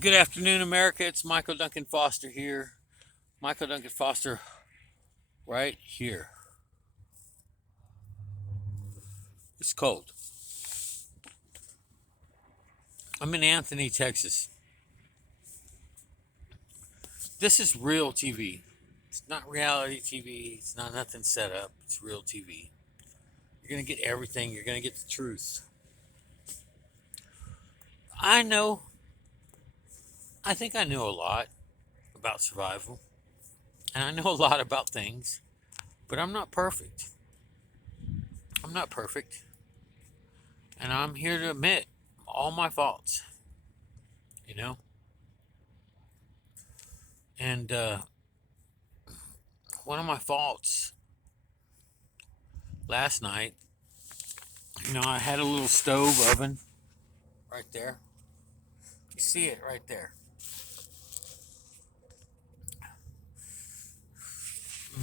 Good afternoon, America. It's Michael Duncan Foster here. Michael Duncan Foster, right here. It's cold. I'm in Anthony, Texas. This is real TV. It's not reality TV. It's not nothing set up. It's real TV. You're going to get everything. You're going to get the truth. I know, I think I know a lot about survival. And I know a lot about things. But I'm not perfect. I'm not perfect. And I'm here to admit all my faults. You know? And one of my faults last night, I had a little stove oven right there. You see it right there.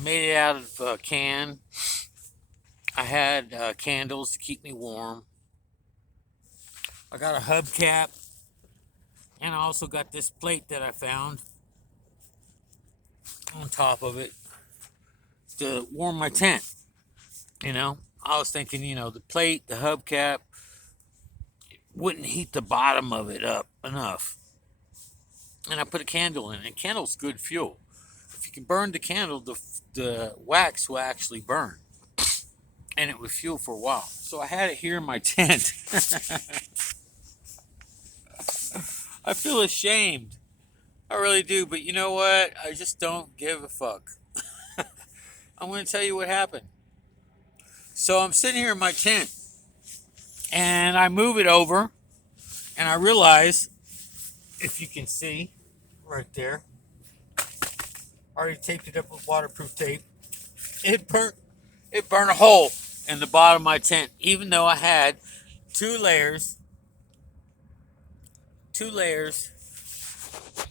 Made it out of a can. I had candles to keep me warm. I got a hubcap. And I also got this plate that I found on top of it to warm my tent. I was thinking, the plate, the hubcap wouldn't heat the bottom of it up enough. And I put a candle in it. And candle's good fuel. If you can burn the candle, the wax will actually burn. And it would fuel for a while. So I had it here in my tent. I feel ashamed. I really do. But you know what? I just don't give a fuck. I'm going to tell you what happened. So I'm sitting here in my tent. And I move it over. And I realize, if you can see, right there. I already taped it up with waterproof tape. It burned a hole in the bottom of my tent, even though I had two layers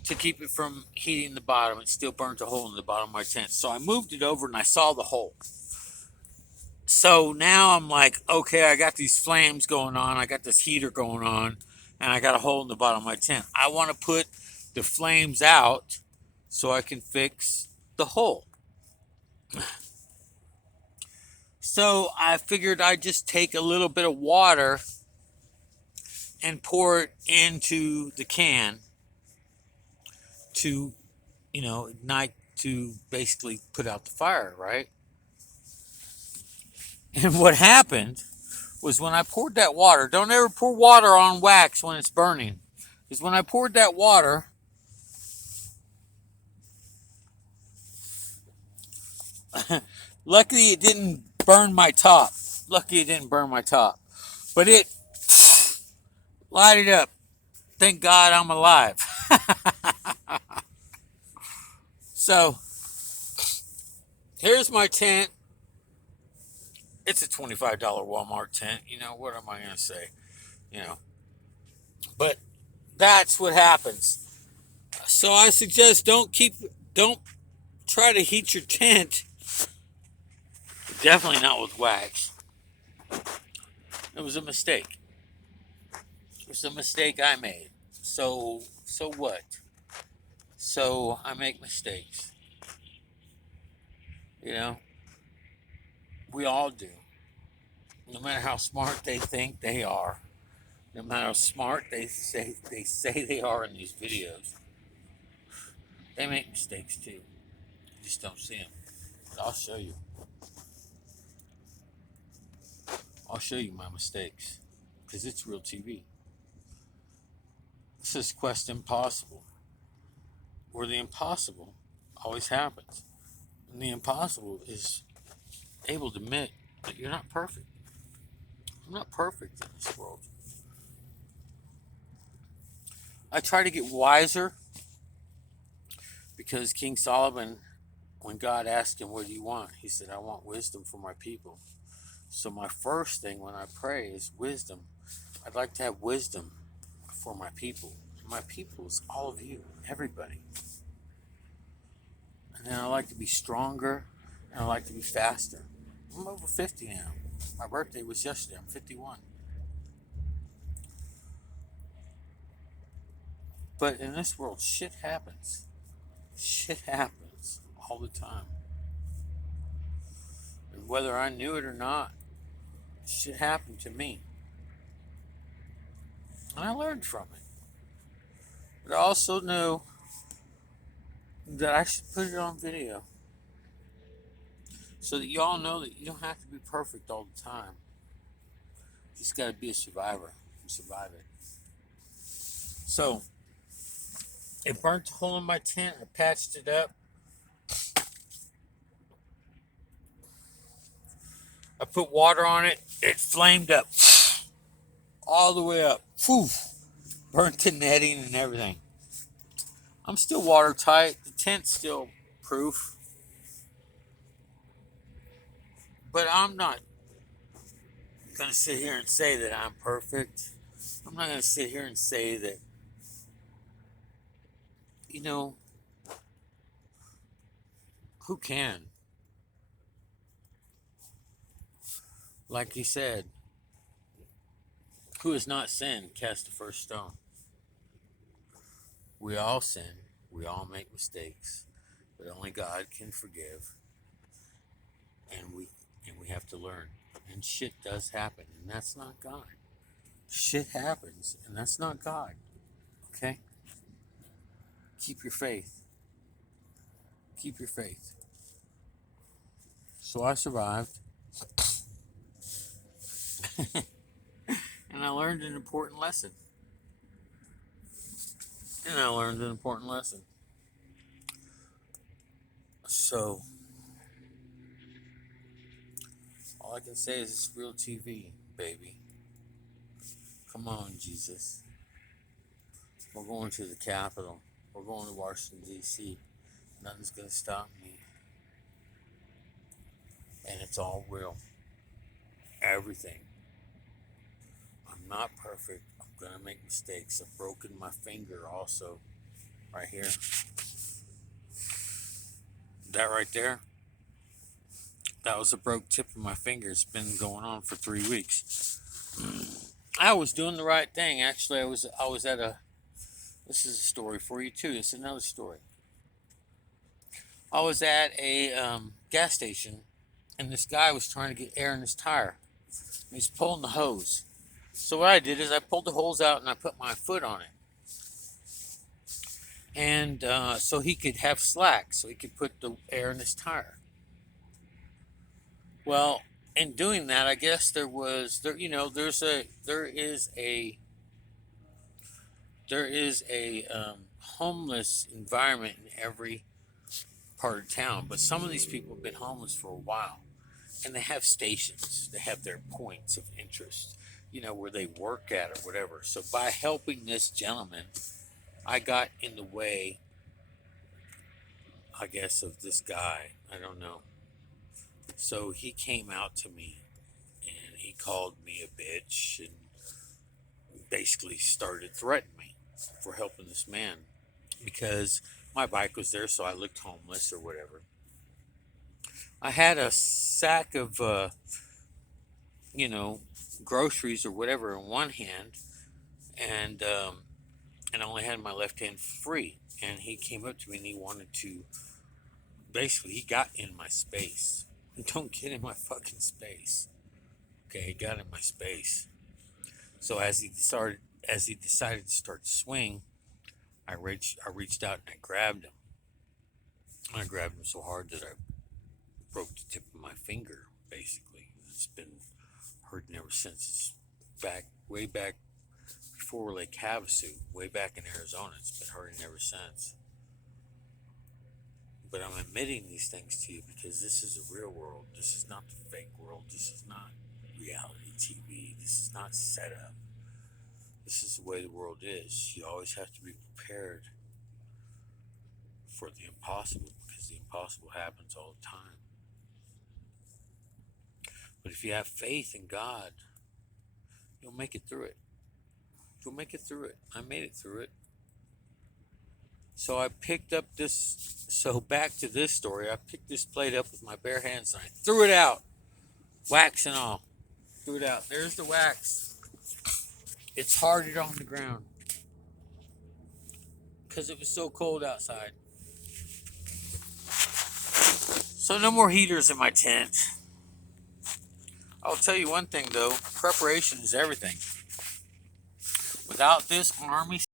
to keep it from heating the bottom. It still burnt a hole in the bottom of my tent. So I moved it over and I saw the hole. So now I'm like, okay, I got these flames going on. I got this heater going on. And I got a hole in the bottom of my tent. I want to put the flames out so I can fix the hole. So I figured I'd just take a little bit of water and pour it into the can to, ignite, to basically put out the fire, right? And what happened was when I poured that water, don't ever pour water on wax when it's burning. Because when I poured that water, luckily it didn't burn my top. But it lighted up. Thank God I'm alive. So, here's my tent. It's a $25 Walmart tent. What am I going to say? But that's what happens. So I suggest don't try to heat your tent. Definitely not with wax. It was a mistake. It was a mistake I made. So what? So I make mistakes. We all do. No matter how smart they think they are. No matter how smart they say they are in these videos. They make mistakes too. You just don't see them. But I'll show you. I'll show you my mistakes. Because it's real TV. This is Quest Impossible. Where the impossible always happens. And the impossible is able to admit that you're not perfect. I'm not perfect in this world. I try to get wiser because King Solomon, when God asked him, what do you want? He said, I want wisdom for my people. So my first thing when I pray is wisdom. I'd like to have wisdom for my people. My people is all of you, everybody. And then I like to be stronger and I like to be faster. I'm over 50 now. My birthday was yesterday. I'm 51. But in this world, shit happens. Shit happens all the time. And whether I knew it or not, shit happened to me. And I learned from it. But I also knew that I should put it on video so that y'all know that you don't have to be perfect all the time. You just got to be a survivor and survive it. So, it burnt a hole in my tent. I patched it up. I put water on it. It flamed up all the way up. Whew. Burnt the netting and everything. I'm still watertight. The tent's still proof. But I'm not going to sit here and say that I'm perfect. I'm not going to sit here and say that, you know, who can? Like he said, who has not sinned, cast the first stone. We all sin. We all make mistakes. But only God can forgive. And we have to learn. And shit does happen. And that's not God. Shit happens. And that's not God. Okay? Keep your faith. Keep your faith. So I survived. And I learned an important lesson. So, all I can say is it's real TV, baby. Come on, Jesus. We're going to the Capitol. We're going to Washington, D.C. Nothing's going to stop me. And it's all real. Everything. I'm not perfect. I'm going to make mistakes. I've broken my finger also. Right here. That right there. That was a broke tip of my finger. It's been going on for 3 weeks. I was doing the right thing. Actually, I was at a... This is a story for you too. It's another story. I was at a gas station, and this guy was trying to get air in his tire. He's pulling the hose. So what I did is I pulled the hose out and I put my foot on it. And so he could have slack, so he could put the air in his tire. Well, in doing that, I guess there is a homeless environment in every part of town, but some of these people have been homeless for a while, and they have stations. They have their points of interest, where they work at or whatever. So by helping this gentleman, I got in the way, I guess, of this guy. I don't know. So he came out to me, and he called me a bitch, and basically started threatening me for helping this man, because my bike was there, so I looked homeless or whatever. I had a sack of, groceries or whatever in one hand, and I only had my left hand free. And he came up to me and he wanted to, basically, he got in my space. Don't get in my fucking space. Okay, he got in my space. So as he decided to start to swing, I reached out and I grabbed him. I grabbed him so hard that I broke the tip of my finger, basically. It's been hurting ever since. It's way back before Lake Havasu, way back in Arizona. It's been hurting ever since. But I'm admitting these things to you because this is a real world. This is not the fake world. This is not reality TV. This is not set up. This is the way the world is. You always have to be prepared for the impossible, because the impossible happens all the time. But if you have faith in God, you'll make it through it. You'll make it through it. I made it through it. So I picked up this, so back to this story, I picked this plate up with my bare hands and I threw it out. Wax and all. Threw it out. There's the wax. It's hardened on the ground. because it was so cold outside. So no more heaters in my tent. I'll tell you one thing though, preparation is everything. Without this army